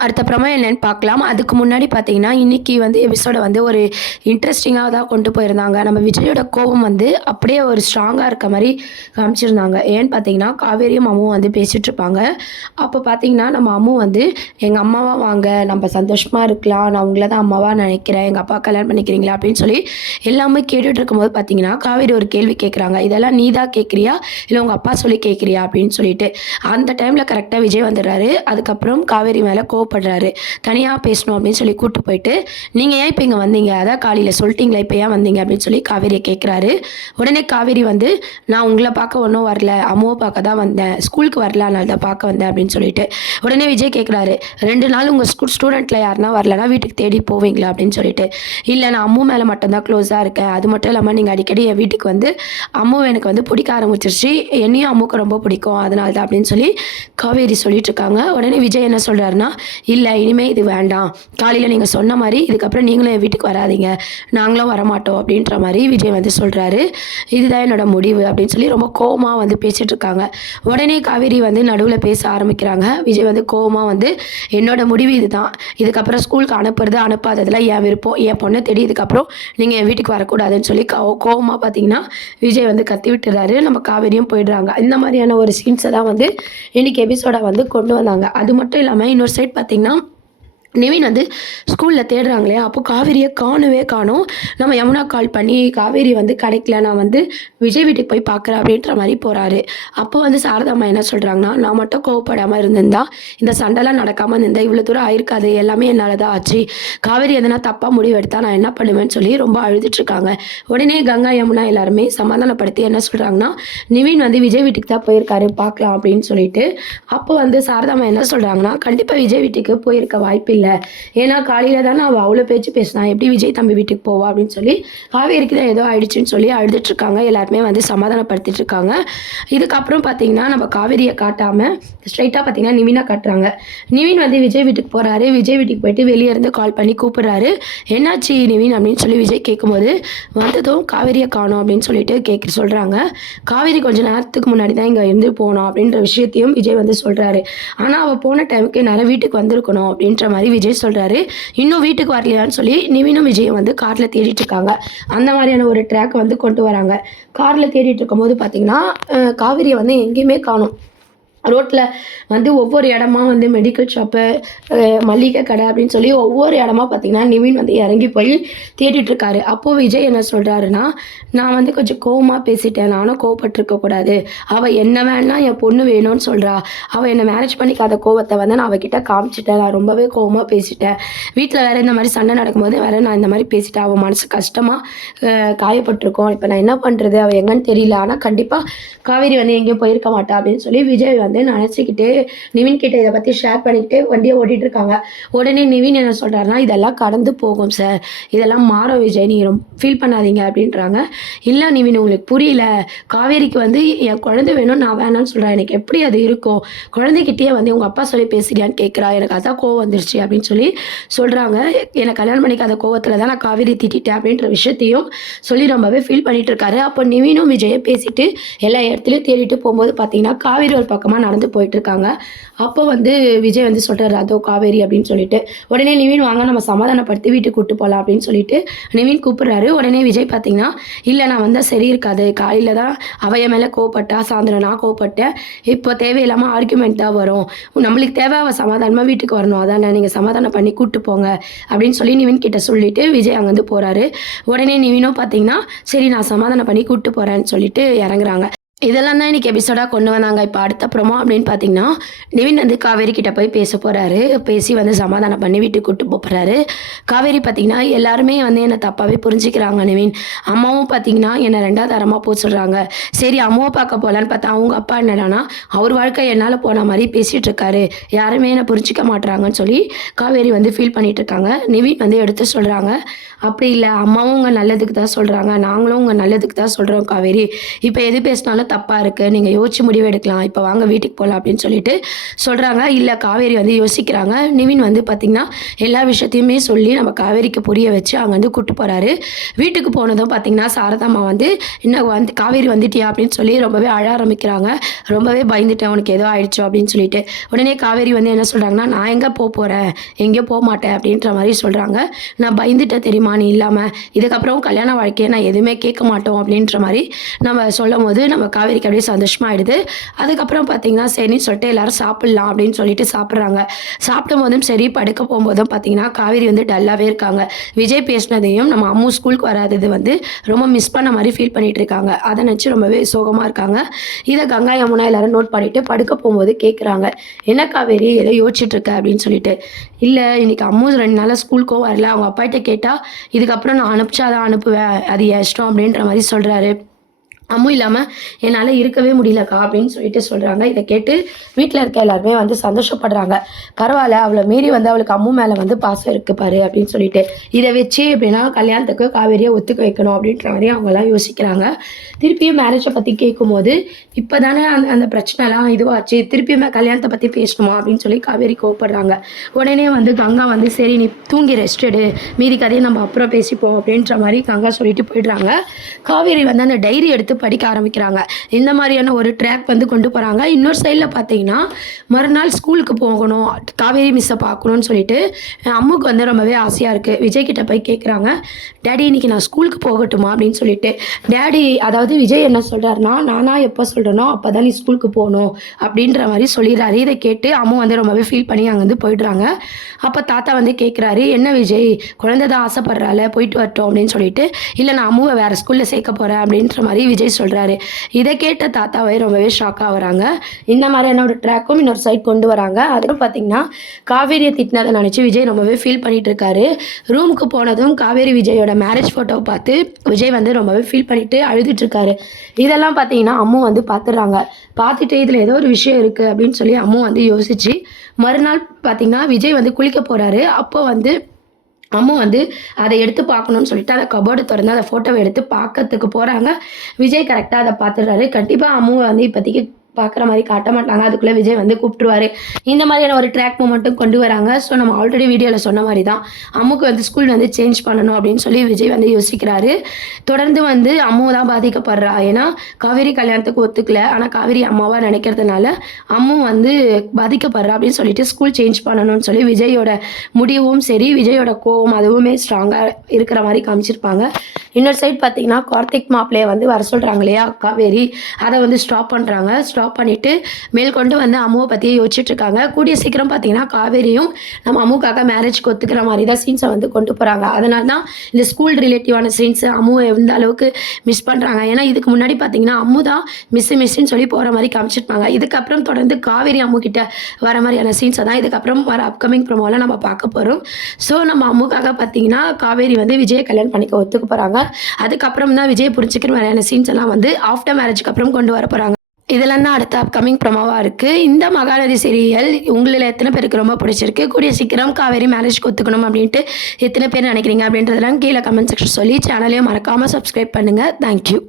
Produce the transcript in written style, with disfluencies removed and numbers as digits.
அடுத்த ப்ரோமோ என்னன்னு பார்க்கலாம். அதுக்கு முன்னாடி பார்த்தீங்கன்னா, இன்னைக்கு வந்து எபிசோட வந்து ஒரு இன்ட்ரெஸ்டிங்கா தான் கொண்டு போயிருந்தாங்க. நம்ம விஜயோட கோவம் வந்து அப்படியே ஒரு ஸ்ட்ராங்கா இருக்க மாரி காமிச்சிருந்தாங்க. ஏன்னு பார்த்தீங்கன்னா, காவேரியும் அம்முவும் வந்து பேசிட்டுருப்பாங்க. அப்போ பார்த்தீங்கன்னா, நம்ம அம்மு வந்து, "எங்க அம்மாவா வாங்க, நம்ம சந்தோஷமா இருக்கலாம். நான் உங்கள தான் அம்மாவா நினைக்கிறேன். எங்க அப்பாவ கல்யாணம் பண்ணிக்கிறீங்களா?" அப்படின்னு சொல்லி எல்லாமே கேட்டுட்டு இருக்கும்போது பார்த்தீங்கன்னா, காவேரி ஒரு கேள்வி கேட்குறாங்க. "இதெல்லாம் நீ தான் கேட்குறியா? இல்ல உங்க அப்பா சொல்லி கேட்குறியா?" அப்படின்னு சொல்லிட்டு. அந்த டைம்ல கரெக்ட்டா விஜய் வந்துடுறாரு. அதுக்கப்புறம் காவேரி மேல கோவப்படுறாரு. தனியா பேசணும் அப்படின்னு சொல்லி கூட்டு போயிட்டு, "நீங்க ஏன் இப்ப இங்க வந்தீங்க? அதான் காலையில சொல்லிட்டீங்களே, இப்ப ஏன் வந்தீங்க?" அப்படின்னு சொல்லி காவேரிய கேட்குறாரு. உடனே காவேரி வந்து, "நான் உங்கள பார்க்க ஒண்ணும் வரல. அம்முவ பார்க்க தான் வந்தேன். ஸ்கூலுக்கு வரல. அதனால தான் பார்க்க வந்தேன்." அப்படின்னு சொல்லிட்டு. உடனே விஜய் கேட்குறாரு, "2 நாள் உங்க ஸ்டூடெண்ட்ல யாருனா வரலன்னா வீட்டுக்கு தேடி போவீங்களா?" அப்படின்னு சொல்லிட்டு. "இல்ல நான் அம்மு மேல மட்டும் தான் க்ளோஸா இருக்கேன். அது மட்டும் இல்லாம நீங்க அடிக்கடி என் வீட்டுக்கு வந்து அம்முவ எனக்கு வந்து பிடிக்க ஆரம்பிச்சிருச்சு. என்னையும் அம்முக்கு ரொம்ப பிடிக்கும். அதனால தான்." அப்படின்னு சொல்லி காவேரி சொல்லிட்டு இருக்காங்க. உடனே விஜய் என்ன சொல்றாருன்னா, "இல்ல இனிமே இது வேண்டாம். காலையில நீங்க சொன்ன மாரி இதுக்கப்புறம் நீங்களும் என் வீட்டுக்கு வராதீங்க. நாங்களும் வரமாட்டோம்." அப்படின்ற மாரி விஜய் வந்து சொல்றாரு. "இதுதான் என்னோட முடிவு." அப்படின்னு சொல்லி ரொம்ப கோவமா வந்து பேசிட்டு இருக்காங்க. உடனே காவேரி வந்து நடுவுல பேச ஆரம்பிக்கிறாங்க. விஜய் வந்து கோவமா வந்து, "என்னோட முடிவு இதுதான். இதுக்கப்புறம் ஸ்கூலுக்கு அனுப்புறது, அனுப்பாததெல்லாம் என் விருப்பம். என் பொண்ண தேடி இதுக்கப்புறம் நீங்க என் வீட்டுக்கு வரக்கூடாதுன்னு" சொல்லி கோவமா பார்த்தீங்கன்னா, விஜய் வந்து கத்தி விட்டுறாரு. நம்ம காவேரியும் போயிடுறாங்க. இந்த மாதிரியான ஒரு சீன்ஸ தான் வந்து இன்னைக்கு எபிசோட வந்து கொண்டு வந்தாங்க. அது மட்டும் இல்லாம இன்னொரு சைட் பார்த்தீங்கன்னா, நிவின் வந்து ஸ்கூலில் தேடுறாங்க இல்லையா, அப்போ காவேரியை காணவே காணோம். நம்ம யமுனா கால் பண்ணி, "காவேரி வந்து கிடைக்கல, நான் வந்து விஜய் வீட்டுக்கு போய் பார்க்குறேன்." அப்படின்ற மாதிரி போகிறாரு. அப்போ வந்து சாரதாம்மா என்ன சொல்கிறாங்கன்னா, "நான் மட்டும் கோவப்படாமல் இருந்திருந்தா, இந்த சண்டைலாம் நடக்காமல் இருந்திருந்தா இவ்வளோ தூரம் ஆயிருக்காது. எல்லாமே என்னால் தான் ஆச்சு. காவேரி எதனா தப்பாக முடிவு எடுத்தால் நான் என்ன பண்ணுவேன்னு" சொல்லி ரொம்ப அழுதுட்ருக்காங்க. உடனே கங்கா யமுனா எல்லாருமே சமாதானப்படுத்தி என்ன சொல்கிறாங்கன்னா, "நிவின் வந்து விஜய் வீட்டுக்கு தான் போயிருக்காரு, பார்க்கலாம்." அப்படின்னு சொல்லிட்டு. அப்போ வந்து சாரதாம்மா என்ன சொல்கிறாங்கன்னா, "கண்டிப்பாக விஜய் வீட்டுக்கு போயிருக்க வாய்ப்பு இல்லை. ஏன்னா காலையில் தானே அவள் அவ்வளோ பேச்சு பேசினா, எப்படி விஜய் தம்பி வீட்டுக்கு போவா?" அப்படின்னு சொல்லி காவேரிக்கு தான் ஏதோ ஆயிடுச்சுன்னு சொல்லி அழுதுட்ருக்காங்க. எல்லாருமே வந்து சமாதானப்படுத்திட்டு இருக்காங்க. இதுக்கப்புறம் பார்த்தீங்கன்னா, நம்ம காவேரியை காட்டாமல் ஸ்ட்ரைட்டாக பார்த்தீங்கன்னா நிவினை காட்டுறாங்க. நிவின் வந்து விஜய் வீட்டுக்கு போகிறாரு. விஜய் வீட்டுக்கு போயிட்டு வெளியே இருந்து கால் பண்ணி கூப்பிடுறாரு. "என்னாச்சு நிவின்?" அப்படின்னு சொல்லி விஜய் கேட்கும்போது, "வந்ததும் காவேரியை காணோம்." அப்படின்னு சொல்லிட்டு சொல்கிறாங்க. "காவேரி கொஞ்சம் நேரத்துக்கு முன்னாடி தான் இங்கே இருந்து போனோம்." அப்படின்ற விஷயத்தையும் விஜய் வந்து சொல்கிறாரு. ஆனால் அவள் போன டைமுக்கு நேரம் வீட்டுக்கு வந்திருக்கணும் அப்படின்ற மாதிரி விஜய் சொல்கிறாரு. இன்னும் வீட்டுக்கு வரலையான்னு சொல்லி நிவினும் விஜயும் வந்து காரில் தேடிட்டு இருக்காங்க. அந்த மாதிரியான ஒரு ட்ராக் வந்து கொண்டு வராங்க. காரில் தேடிட்டு இருக்கும்போது பார்த்தீங்கன்னா, காவேரியை வந்து எங்கேயுமே காணோம். ரோட்டில் வந்து ஒவ்வொரு இடமா வந்து மெடிக்கல் ஷாப்பு, மளிகை கடை அப்படின்னு சொல்லி ஒவ்வொரு இடமா பார்த்தீங்கன்னா, நிவின் வந்து இறங்கி போய் தேடிட்டுருக்காரு. அப்போது விஜய் என்ன சொல்கிறாருன்னா, "நான் வந்து கொஞ்சம் கோவமாக பேசிட்டேன். நானும் கோவப்பட்டுருக்கக்கூடாது. அவள் என்ன வேணா என் பொண்ணு வேணும்னு சொல்கிறா. அவள் என்னை மேரேஜ் பண்ணிக்காத கோவத்தை வந்து நான் அவகிட்ட காமிச்சிட்டேன். நான் ரொம்பவே கோவமாக பேசிட்டேன். வீட்டில் வேறு இந்த மாதிரி சண்டை நடக்கும்போது வேறு நான் இந்த மாதிரி பேசிட்டேன். அவள் மனசு கஷ்டமாக காயப்பட்டிருக்கோம். இப்போ நான் என்ன பண்ணுறது? அவள் எங்கன்னு தெரியல. ஆனால் கண்டிப்பாக காவேரி வந்து எங்கேயும் போயிருக்க மாட்டா." அப்படின்னு சொல்லி விஜய் வந்து நினச்சிக்கிட்டு நிவின் கிட்ட இதை பற்றி ஷேர் பண்ணிக்கிட்டு வண்டியை ஓட்டிகிட்டு இருக்காங்க. உடனே நிவின் என்ன சொல்கிறாருன்னா, "இதெல்லாம் கடந்து போகும் சார். இதெல்லாம் மாறும் விஜய். நீ ரொம்ப ஃபீல் பண்ணாதீங்க." அப்படின்றாங்க. "இல்லை நிவின், உங்களுக்கு புரியல. காவேரிக்கு வந்து என் குழந்தை வேணும், நான் வேணான்னு சொல்கிறேன். எனக்கு எப்படி அது இருக்கும்? குழந்தைகிட்டயே வந்து உங்கள் அப்பா சொல்லி பேசுறியான்னு கேட்குறா. எனக்கு அதான் கோவம் வந்துருச்சு." அப்படின்னு சொல்லி சொல்கிறாங்க. "என்னை கல்யாணம் பண்ணிக்காத கோவத்தில் தான் நான் காவேரி திட்டிட்டேன்." அப்படின்ற விஷயத்தையும் சொல்லி ரொம்பவே ஃபீல் பண்ணிட்டு இருக்காரு. அப்போ நிவினும் விஜயை பேசிட்டு எல்லா இடத்துலையும் தேடிட்டு போகும்போது பார்த்தீங்கன்னா, காவேரி ஒரு பக்கமாக நடந்து போயிட்டுருக்காங்க. அப்போ வந்து விஜய் வந்து சொல்கிறாரு, "அதோ காவேரி." அப்படின்னு சொல்லிட்டு. உடனே நிவின், "வாங்க நம்ம சமாதானப்படுத்தி வீட்டுக்கு கூட்டு போகலாம்." அப்படின்னு சொல்லிட்டு நிவின் கூப்பிடுறாரு. உடனே விஜய் பார்த்தீங்கன்னா, "இல்லை நான் வந்தால் சரி இருக்காது. காலையில் தான் அவ என் மேலே கோவப்பட்டா, சாயந்தரம் நான் கோவப்பட்டேன். இப்போ தேவையில்லாமல் ஆர்குமெண்ட் தான் வரும். நம்மளுக்கு தேவை அவள் சமாதானமாக வீட்டுக்கு வரணும். அதானே, நீங்கள் சமாதானம் பண்ணி கூட்டு போங்க." அப்படின்னு சொல்லி நிவின் கிட்ட சொல்லிட்டு விஜய் அங்கேருந்து போகிறாரு. உடனே நிவினும் பார்த்தீங்கன்னா, "சரி நான் சமாதானம் பண்ணி கூட்டு போகிறேன்னு" சொல்லிட்டு இறங்குறாங்க. இதெல்லாம் தான் இன்னைக்கு எபிசோடா கொண்டு வந்தாங்க. இப்போ அடுத்த ப்ரோமோ அப்படின்னு பார்த்தீங்கன்னா, நிவின் வந்து காவேரி கிட்ட போய் பேச போறாரு. பேசி வந்து சமாதானம் பண்ணி வீட்டுக்கு கூட்டு போறாரு. காவேரி பார்த்தீங்கன்னா, "எல்லாருமே வந்து என்ன தப்பாவே புரிஞ்சுக்கிறாங்க நிவின். அம்மாவும் பார்த்தீங்கன்னா என்ன 2வது தரமா போ சொல்றாங்க. சரி அம்மாவ பார்க்க போலான்னு பார்த்தா, அவங்க அப்பா என்னடான்னா, அவர் வாழ்க்கை என்னால போன மாரி பேசிட்டு இருக்காரு. யாருமே என்ன புரிஞ்சுக்க மாட்றாங்கன்னு" சொல்லி காவேரி வந்து ஃபீல் பண்ணிட்டு இருக்காங்க. நிவின் வந்து எடுத்து சொல்றாங்க, "அப்படி இல்ல, அம்மாவும் உங்க நல்லதுக்கு தான் சொல்றாங்க. நாங்களும் உங்க நல்லதுக்கு தான் சொல்றோம் காவேரி. இப்போ எது பேசினாலும் தப்பாக இருக்குது, நீங்கள் யோசிச்சு முடிவு எடுக்கலாம், இப்போ வாங்க வீட்டுக்கு போகலாம் அப்படின்னு சொல்லிட்டு சொல்கிறாங்க. இல்லை காவேரி வந்து யோசிக்கிறாங்க. நிவின் வந்து பார்த்திங்கன்னா எல்லா விஷயத்தையுமே சொல்லி நம்ம காவேரிக்கு புரிய வச்சு அங்கே வந்து கூப்பிட்டு போகிறாரு. வீட்டுக்கு போனதும் பார்த்திங்கன்னா சாரதாம்மா வந்து என்ன வந்து காவேரி வந்துட்டியா அப்படின்னு சொல்லி ரொம்பவே அழ ஆரம்பிக்கிறாங்க. ரொம்பவே பயந்துட்டேன், உனக்கு ஏதோ ஆயிடுச்சோ அப்படின்னு சொல்லிட்டு. உடனே காவேரி வந்து என்ன சொல்கிறாங்கன்னா, நான் எங்கே போகிறேன், எங்கேயோ போக மாட்டேன் அப்படின்ற மாதிரி சொல்கிறாங்க. நான் பயந்துட்டேன் தெரியுமா நீ இல்லாமல், இதுக்கப்புறம் கல்யாண வாழ்க்கையை நான் எதுவுமே கேட்க மாட்டோம் அப்படின்ற மாதிரி நம்ம சொல்லும் போது நம்ம காவேரிக்கு அப்படியே சந்தோஷமாயிடுது. அதுக்கப்புறம் பார்த்திங்கன்னா சரின்னு சொல்லிட்டு எல்லோரும் சாப்பிட்லாம் அப்படின்னு சொல்லிட்டு சாப்பிட்றாங்க. சாப்பிடும் போதும் சரி படுக்க போகும்போதும் பார்த்திங்கன்னா காவேரி வந்து டல்லாகவே இருக்காங்க. விஜய் பேசினதையும் நம்ம அம்மு ஸ்கூலுக்கு வராதது வந்து ரொம்ப மிஸ் பண்ண மாதிரி ஃபீல் பண்ணிகிட்டு இருக்காங்க. அதை நினச்சி ரொம்பவே சோகமாக இருக்காங்க. இதை கங்கா யமுனா எல்லாரும் நோட் பண்ணிவிட்டு படுக்க போகும்போது கேட்குறாங்க, என்ன காவேரி ஏதோ யோசிச்சுட்டு இருக்க அப்படின்னு சொல்லிட்டு. இல்லை இன்னைக்கு அம்மு 2 நாளாக ஸ்கூலுக்கும் வரல, அவங்க அப்பாகிட்ட கேட்டால் இதுக்கப்புறம் நான் அனுப்பிச்சாதான் அனுப்புவேன், அது என் இஷ்டம் அப்படின்ற மாதிரி சொல்கிறாரு. அம்மு இல்லாமல் என்னால் இருக்கவே முடியலக்கா அப்படின்னு சொல்லிட்டு சொல்கிறாங்க. இதை கேட்டு வீட்டில் இருக்க எல்லாருமே வந்து சந்தோஷப்படுறாங்க. பரவாயில்ல, அவளை மீறி வந்து அவளுக்கு அம்மு மேலே வந்து பாசம் இருக்குது பாரு அப்படின்னு சொல்லிட்டு. இதை வச்சு எப்படின்னா கல்யாணத்துக்கு காவேரியை ஒத்துக்க வைக்கணும் அப்படின்ற மாதிரி அவங்கெல்லாம் யோசிக்கிறாங்க. திருப்பியும் மேரேஜை பற்றி கேட்கும்போது இப்போ தானே அந்த பிரச்சனைலாம் இதுவாச்சு, திருப்பியும் கல்யாணத்தை பற்றி பேசணுமா அப்படின்னு சொல்லி காவேரி கோவப்படுறாங்க. உடனே வந்து கங்கா வந்து சரி நீ தூங்கி ரெஸ்ட் எடு, மீதி கதையை நம்ம அப்புறம் பேசிப்போம் அப்படின்ற மாதிரி கங்கா சொல்லிட்டு போயிடுறாங்க. காவேரி வந்து அந்த டைரி எடுத்து படிக்க ஆரம்பிக்கிறாங்க. இந்த மாதிரியான ஒரு ட்ராக் வந்து கொண்டு போகிறாங்க. இன்னொரு சைடில் பார்த்தீங்கன்னா மறுநாள் ஸ்கூலுக்கு போகணும், காவேரி மிஸ்ஸை பார்க்கணுன்னு சொல்லிட்டு அம்முக்கு வந்து ரொம்பவே ஆசையாக இருக்குது. விஜய் கிட்ட போய் கேட்குறாங்க, டேடி இன்னைக்கு நான் ஸ்கூலுக்கு போகட்டுமா அப்படின்னு சொல்லிட்டு. டேடி அதாவது விஜய் என்ன சொல்கிறாருன்னா, நானா எப்போ சொல்கிறேனோ அப்போ தான் நீ ஸ்கூலுக்கு போகணும் அப்படின்ற மாதிரி சொல்லிடுறாரு. இதை கேட்டு அம்மு வந்து ரொம்பவே ஃபீல் பண்ணி அங்கே வந்து போயிடுறாங்க. அப்போ தாத்தா வந்து கேட்குறாரு, என்ன விஜய் குழந்தை தான் ஆசைப்படுறாள் போயிட்டு வரட்டும் அப்படின்னு சொல்லிட்டு. இல்லை நான் அம்முவை வேறு ஸ்கூலில் சேர்க்க போகிறேன் அப்படின்ற மாதிரி விஜய் சொல்கிறாரு. இதை கேட்ட தாத்தாவை ரொம்பவே ஷாக் ஆகுறாங்க. இந்த மாதிரியான ஒரு ட்ராக்கும் இன்னொரு சைட் கொண்டு வராங்க. அதுவும் பார்த்தீங்கன்னா காவேரியை திட்டினதை நினச்சி விஜய் ரொம்பவே ஃபீல் பண்ணிட்டு இருக்காரு. ரூமுக்கு போனதும் காவேரி விஜயோட மேரேஜ் ஃபோட்டோவை பார்த்து விஜய் வந்து ரொம்பவே ஃபீல் பண்ணிட்டு அழுதுட்டு இருக்காரு. இதெல்லாம் பார்த்தீங்கன்னா அம்மு வந்து பார்த்துடுறாங்க. பார்த்துட்டு இதில் ஏதோ ஒரு விஷயம் இருக்குது அப்படின்னு சொல்லி அம்மு வந்து யோசிச்சு மறுநாள் பார்த்தீங்கன்னா விஜய் வந்து குளிக்க போகிறாரு. அப்போ வந்து அம்மு வந்து அதை எடுத்து பார்க்கணுன்னு சொல்லிட்டு அந்த கபோர்டு திறந்து அந்த ஃபோட்டோவை எடுத்து பார்க்கறதுக்கு போகிறாங்க. விஜய் கரெக்டாக அதை பார்த்துடுறாரு. கண்டிப்பாக அம்மு வந்து இப்போதைக்கு பார்க்குற மாதிரி காட்ட மாட்டாங்க, அதுக்குள்ளே விஜய் வந்து கூப்பிட்டுருவாரு. இந்த மாதிரியான ஒரு ட்ராக் மூமெண்ட்டும் கொண்டு வராங்க. ஸோ நம்ம ஆல்ரெடி வீடியோவில் சொன்ன மாதிரி தான் அம்முக்கு வந்து ஸ்கூல் வந்து சேஞ்ச் பண்ணணும் அப்படின்னு சொல்லி விஜய் வந்து யோசிக்கிறாரு. தொடர்ந்து வந்து அம்மு தான் பாதிக்கப்படுறா. ஏன்னா காவேரி கல்யாணத்துக்கு ஒத்துக்கல, ஆனால் காவேரி அம்மாவாக நினைக்கிறதுனால அம்மு வந்து பாதிக்கப்படுறா அப்படின்னு சொல்லிட்டு ஸ்கூல் சேஞ்ச் பண்ணணும்னு சொல்லி விஜயோட முடிவும் சரி விஜயோட கோவம் அதுவுமே ஸ்ட்ராங்காக இருக்கிற மாதிரி காமிச்சிருப்பாங்க. இன்னொரு சைட் பார்த்தீங்கன்னா கார்த்திக் மாப்பிள்ளையை வந்து வர சொல்கிறாங்க இல்லையா காவேரி, அதை வந்து ஸ்டாப் பண்ணுறாங்க. ஸ்டாப் பண்ணிவிட்டு மேல்கொண்டு வந்து அம்முவை பற்றியே யோசிச்சுட்டு இருக்காங்க. கூடிய சீக்கிரம் பார்த்தீங்கன்னா காவேரியும் நம்ம அம்முக்காக மேரேஜ்க்கு ஒத்துக்கிற மாதிரி தான் சீன்ஸை வந்து கொண்டு போகிறாங்க. அதனால தான் இந்த ஸ்கூல் ரிலேட்டிவான சீன்ஸு அம்முவை எந்த அளவுக்கு மிஸ் பண்ணுறாங்க. ஏன்னா இதுக்கு முன்னாடி பார்த்தீங்கன்னா அம்மு தான் மிஸ்ஸுன்னு சொல்லி போகிற மாதிரி காமிச்சிருப்பாங்க. இதுக்கப்புறம் தொடர்ந்து காவேரி அம்மு கிட்ட வர மாதிரியான சீன்ஸை தான் இதுக்கப்புறம் வர அப்கமிங் ப்ரோமோவில் நம்ம பார்க்க போகிறோம். ஸோ நம்ம அம்முக்காக பார்த்தீங்கன்னா காவேரி வந்து விஜயை கல்யாணம் பண்ணிக்க ஒத்துக்க போகிறாங்க. அதுக்கப்புறம் தான் விஜய் பிடிச்சிக்கிற மாதிரியான சீன்ஸ் எல்லாம் வந்து ஆஃப்டர் மேரேஜ்க்கு அப்புறம் கொண்டு வர போகிறாங்க. இதெல்லாம் தான் அடுத்த அப்கமிங் ப்ரோமோவாக இருக்குது. இந்த மகாநதி சீரியல் உங்களில் எத்தனை பேருக்கு ரொம்ப பிடிச்சிருக்கு, கூடிய சீக்கிரம் காவேரி மேரேஜ்க்கு ஒத்துக்கணும் அப்படின்ட்டு எத்தனை பேர் நினைக்கிறீங்க அப்படின்றதெல்லாம் கீழே கமெண்ட் செக்ஷன் சொல்லி சேனலையும் மறக்காமல் சப்ஸ்கிரைப் பண்ணுங்கள். தேங்க்யூ.